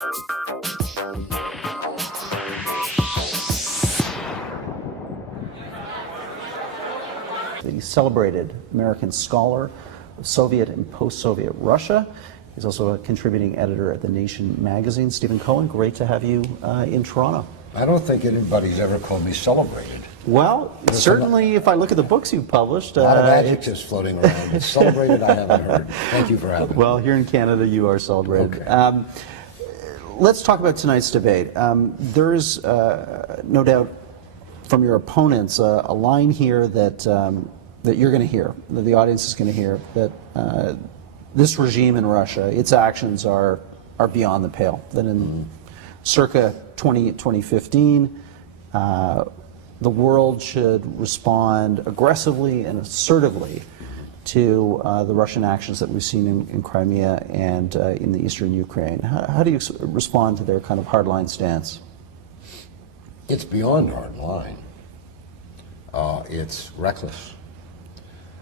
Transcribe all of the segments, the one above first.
The celebrated American scholar of Soviet and post-Soviet Russia. He's also a contributing editor at The Nation magazine. Stephen Cohen, great to have you in Toronto. I don't think anybody's ever called me celebrated. Well, certainly if I look at the books you've published... A lot of adjectives floating around, but celebrated I haven't heard. Thank you for having me. Well, here in Canada you are celebrated. Okay. Let's talk about tonight's debate. There's no doubt from your opponents a line here that, that you're going to hear, that the audience is going to hear, that this regime in Russia, its actions are beyond the pale. That in circa 2015, the world should respond aggressively and assertively to the Russian actions that we've seen in Crimea and in the eastern Ukraine. How do you respond to their kind of hardline stance? It's beyond hardline. It's reckless.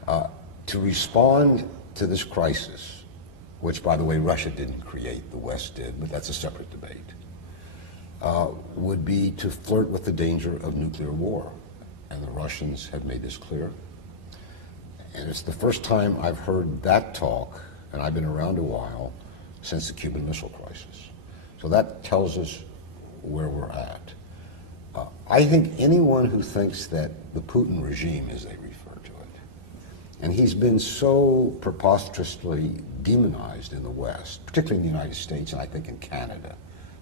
To respond to this crisis, which, by the way, Russia didn't create, the West did, but that's a separate debate, would be to flirt with the danger of nuclear war. And the Russians have made this clear. And it's the first time I've heard that talk, and I've been around a while, since the Cuban Missile Crisis. So that tells us where we're at. I think anyone who thinks that the Putin regime, as they refer to it, and he's been so preposterously demonized in the West, particularly in the United States, and I think in Canada.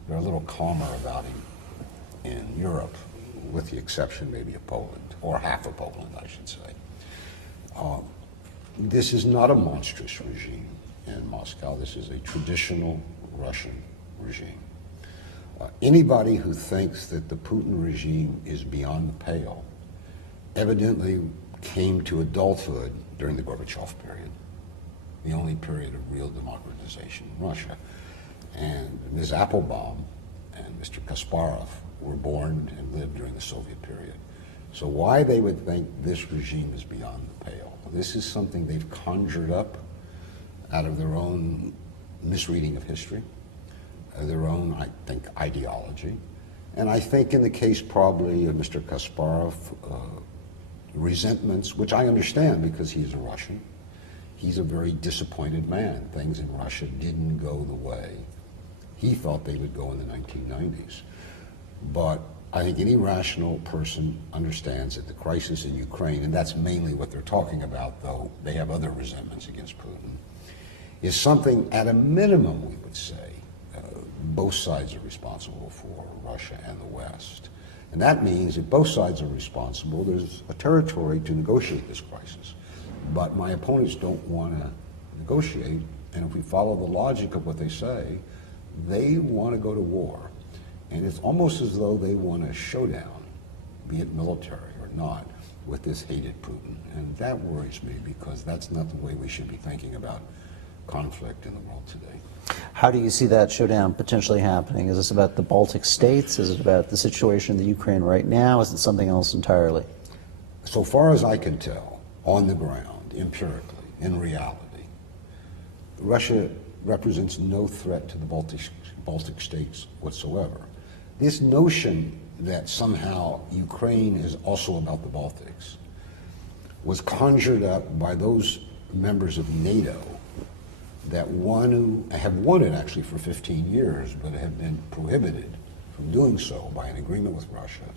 They're a little calmer about him in Europe, with the exception maybe of Poland, or half of Poland, I should say. This is not a monstrous regime in Moscow. This is a traditional Russian regime. Anybody who thinks that the Putin regime is beyond the pale evidently came to adulthood during the Gorbachev period, the only period of real democratization in Russia. And Ms. Applebaum and Mr. Kasparov were born and lived during the Soviet period. So why they would think this regime is beyond the pale? This is something they've conjured up out of their own misreading of history, their own, I think, ideology. And I think in the case probably of Mr. Kasparov, resentments, which I understand because he's a Russian. He's a very disappointed man. Things in Russia didn't go the way he felt they would go in the 1990s. But I think any rational person understands that the crisis in Ukraine, and that's mainly what they're talking about, though they have other resentments against Putin, is something at a minimum, we would say, both sides are responsible for, Russia and the West. And that means if both sides are responsible, there's a territory to negotiate this crisis. But my opponents don't want to negotiate, and if we follow the logic of what they say, they want to go to war. And it's almost as though they want a showdown, be it military or not, with this hated Putin. And that worries me because that's not the way we should be thinking about conflict in the world today. How do you see that showdown potentially happening? Is this about the Baltic states? Is it about the situation in the Ukraine right now? Is it something else entirely? So far as I can tell, on the ground, empirically, in reality, Russia represents no threat to the Baltic states whatsoever. This notion that somehow Ukraine is also about the Baltics was conjured up by those members of NATO that have wanted actually for 15 years, but have been prohibited from doing so by an agreement with Russia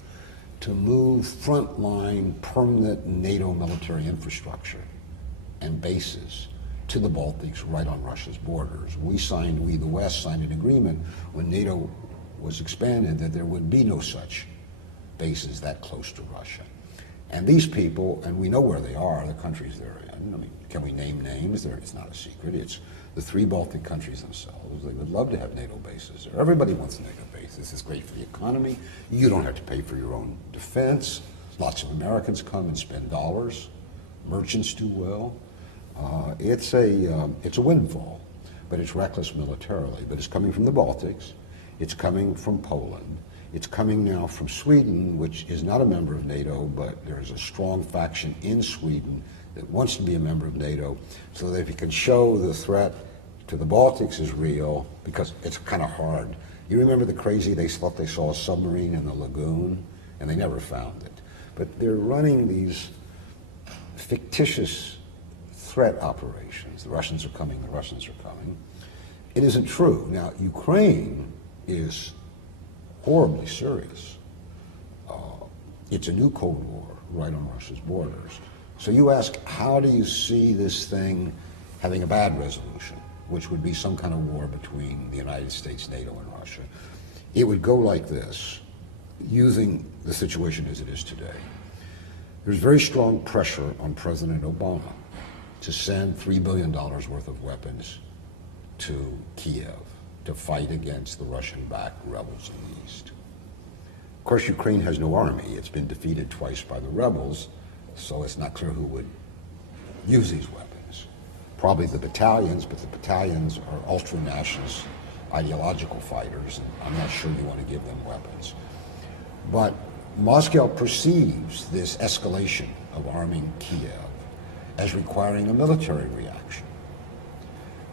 to move frontline permanent NATO military infrastructure and bases to the Baltics right on Russia's borders. We, the West, signed an agreement when NATO was expanded that there would be no such bases that close to Russia. And these people, and we know where they are, the countries they're in. I mean, can we name names? It's not a secret. It's the 3 Baltic countries themselves. They would love to have NATO bases there. Everybody wants NATO bases. It's great for the economy. You don't have to pay for your own defense. Lots of Americans come and spend dollars. Merchants do well. It's a windfall, but it's reckless militarily. But it's coming from the Baltics. It's coming from Poland. It's coming now from Sweden, which is not a member of NATO, but there's a strong faction in Sweden that wants to be a member of NATO, so that if it can show the threat to the Baltics is real because it's kind of hard. You remember the crazy, they thought they saw a submarine in the lagoon, and they never found it. But they're running these fictitious threat operations. The Russians are coming, the Russians are coming. It isn't true. Now, Ukraine is horribly serious. It's a new Cold War right on Russia's borders. So you ask, how do you see this thing having a bad resolution, which would be some kind of war between the United States, NATO, and Russia? It would go like this, using the situation as it is today. There's very strong pressure on President Obama to send $3 billion worth of weapons to Kiev to fight against the Russian-backed rebels in the east. Of course, Ukraine has no army. It's been defeated twice by the rebels, so it's not clear who would use these weapons. Probably the battalions, but the battalions are ultra-nationalist ideological fighters, and I'm not sure you want to give them weapons. But Moscow perceives this escalation of arming Kiev as requiring a military reaction.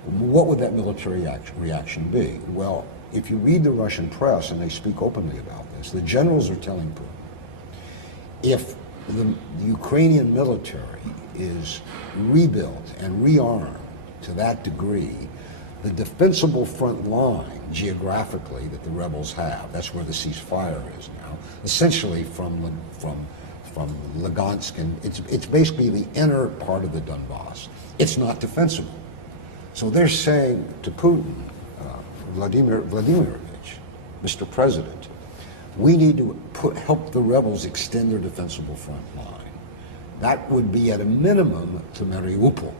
What would that military reaction be? Well, if you read the Russian press, and they speak openly about this, the generals are telling Putin, if the Ukrainian military is rebuilt and rearmed to that degree, the defensible front line geographically that the rebels have, that's where the ceasefire is now, essentially from Lugansk, and it's basically the inner part of the Donbass. It's not defensible. So they're saying to Putin, Vladimirovich, Mr. President, we need to help the rebels extend their defensible front line. That would be at a minimum to Mariupol,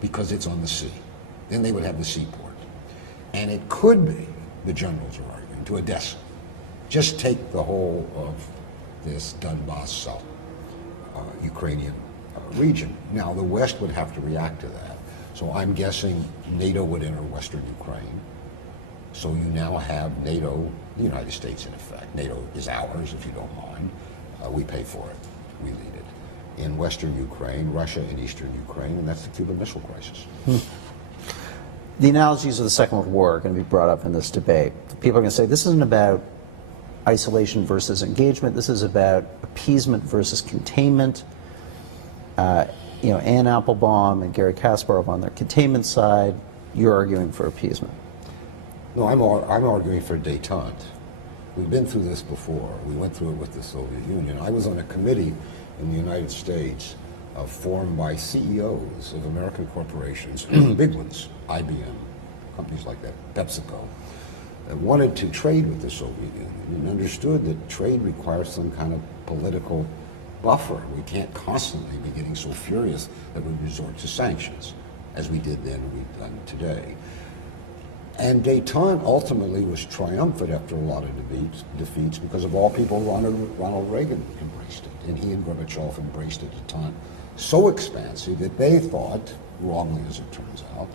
because it's on the sea. Then they would have the seaport. And it could be, the generals are arguing, to Odessa. Just take the whole of this Donbass Ukrainian region. Now, the West would have to react to that. So I'm guessing NATO would enter Western Ukraine. So you now have NATO, the United States in effect. NATO is ours, if you don't mind. We pay for it. We lead it. In Western Ukraine, Russia in Eastern Ukraine, and that's the Cuban Missile Crisis. The analogies of the Second World War are going to be brought up in this debate. People are going to say this isn't about isolation versus engagement. This is about appeasement versus containment. Anne Applebaum and Gary Kasparov on their containment side. You're arguing for appeasement. No, I'm arguing for détente. We've been through this before. We went through it with the Soviet Union. I was on a committee in the United States formed by CEOs of American corporations, big ones, IBM, companies like that, PepsiCo, that wanted to trade with the Soviet Union and understood that trade requires some kind of political buffer. We can't constantly be getting so furious that we resort to sanctions, as we did then and we've done today. And détente ultimately was triumphant after a lot of defeats because of all people, Ronald Reagan embraced it, and he and Gorbachev embraced a détente so expansive that they thought, wrongly as it turns out,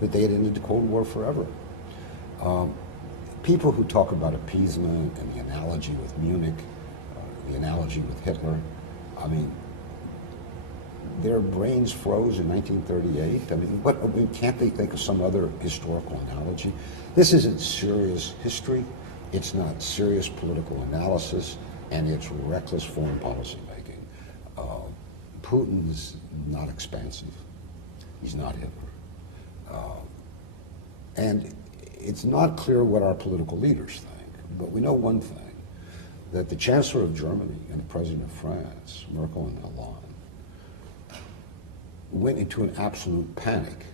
that they had ended the Cold War forever. People who talk about appeasement and the analogy with Munich, the analogy with Hitler, I mean, their brains froze in 1938. I mean, can't they think of some other historical analogy? This isn't serious history. It's not serious political analysis, and it's reckless foreign policy making. Putin's not expansive. He's not Hitler. And it's not clear what our political leaders think, but we know one thing, that the Chancellor of Germany and the President of France, Merkel and Hollande, went into an absolute panic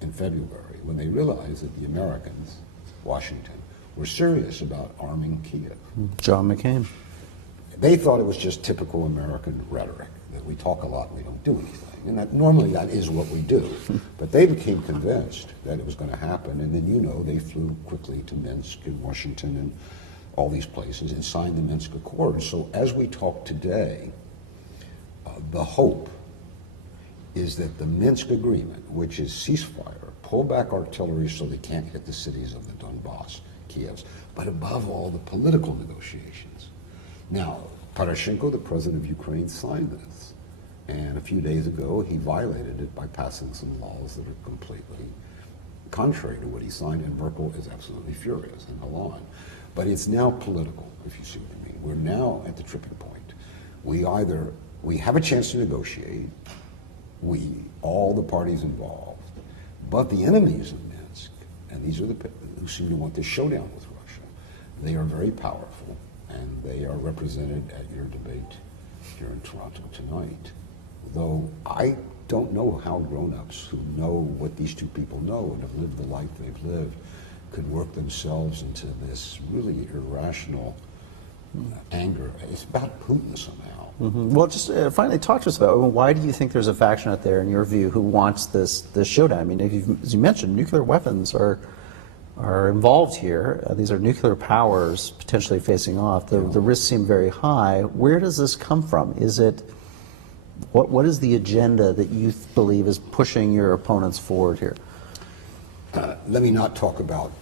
in February when they realized that the Americans, Washington, were serious about arming Kiev. John McCain. They thought it was just typical American rhetoric, that we talk a lot and we don't do anything. And that normally that is what we do. But they became convinced that it was going to happen, and then they flew quickly to Minsk and Washington and all these places and signed the Minsk Accords. So as we talk today, the hope is that the Minsk agreement, which is ceasefire, pull back artillery so they can't hit the cities of the Donbass, Kievs, but above all, the political negotiations. Now, Poroshenko, the president of Ukraine, signed this, and a few days ago he violated it by passing some laws that are completely contrary to what he signed, and Merkel is absolutely furious, and Milan. But it's now political, if you see what I mean. We're now at the tripping point. We have a chance to negotiate, all the parties involved, but the enemies of Minsk, and these are the people who seem to want this showdown with Russia, they are very powerful, and they are represented at your debate here in Toronto tonight. Though I don't know how grown-ups who know what these two people know and have lived the life they've lived could work themselves into this really irrational anger. It's about Putin somehow. Well, just finally, talk to us about why do you think there's a faction out there, in your view, who wants this showdown? I mean, as you mentioned, nuclear weapons are involved here. These are nuclear powers potentially facing off. The risks seem very high. Where does this come from? Is it what is the agenda that you believe is pushing your opponents forward here? Let me not talk about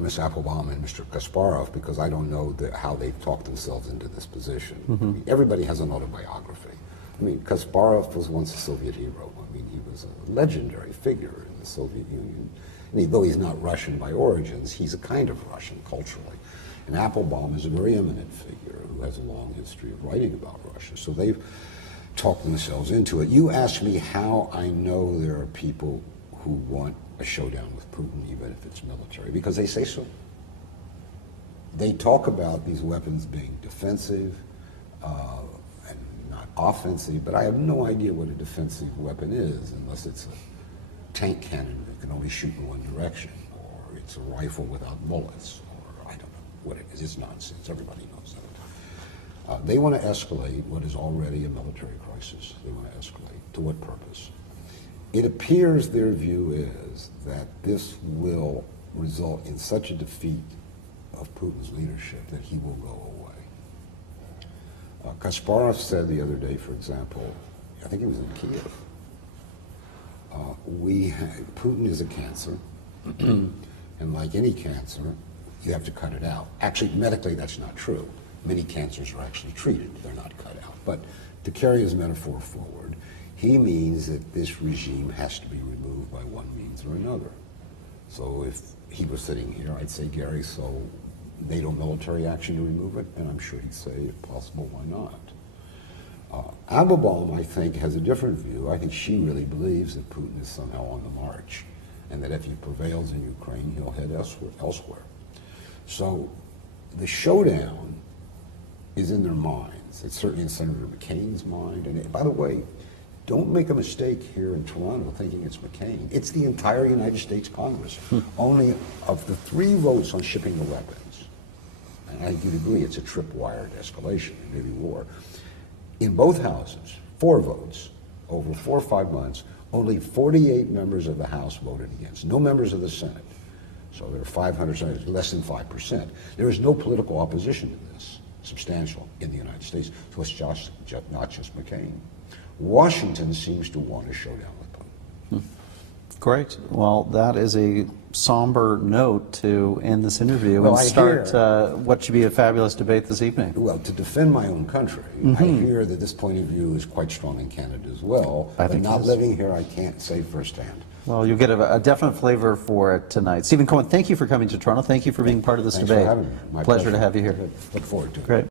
Ms. Applebaum and Mr. Kasparov, because I don't know how they've talked themselves into this position. I mean, everybody has an autobiography. I mean, Kasparov was once a Soviet hero. I mean, he was a legendary figure in the Soviet Union. I mean, though he's not Russian by origins, he's a kind of Russian culturally. And Applebaum is a very eminent figure who has a long history of writing about Russia. So they've talked themselves into it. You ask me how I know there are people who want a showdown with Putin, even if it's military, because they say so. They talk about these weapons being defensive and not offensive, but I have no idea what a defensive weapon is unless it's a tank cannon that can only shoot in one direction, or it's a rifle without bullets, or I don't know what it is. It's nonsense. Everybody knows that. They want to escalate what is already a military crisis. They want to escalate. To what purpose? It appears their view is that this will result in such a defeat of Putin's leadership that he will go away. Kasparov said the other day, for example, I think he was in Kiev, Putin is a cancer, and like any cancer, you have to cut it out. Actually, medically, that's not true. Many cancers are actually treated. They're not cut out. But to carry his metaphor forward, he means that this regime has to be removed by one means or another. So if he was sitting here, I'd say, Gary, so NATO military action to remove it? And I'm sure he'd say, if possible, why not? Applebaum, I think, has a different view. I think she really believes that Putin is somehow on the march, and that if he prevails in Ukraine, he'll head elsewhere. So the showdown is in their minds. It's certainly in Senator McCain's mind. And by the way, don't make a mistake here in Toronto thinking it's McCain. It's the entire United States Congress. Only of the 3 votes on shipping the weapons, and I do agree it's a tripwired escalation, maybe war, in both houses, 4 votes over 4 or 5 months, only 48 members of the House voted against. No members of the Senate. So there are 500 senators, less than 5%. There is no political opposition to this, substantial, in the United States. So it's not just McCain. Washington seems to want a showdown with Putin. Great. Well, that is a somber note to end this interview Well, and start what should be a fabulous debate this evening. Well, to defend my own country, I hear that this point of view is quite strong in Canada as well. I but think not it is. living here, I can't say firsthand. Well, you'll get a definite flavor for it tonight. Stephen Cohen, thank you for coming to Toronto. Thank you for being part of this Thanks debate. for having me. My Pleasure to have you here. Look forward to it. Great.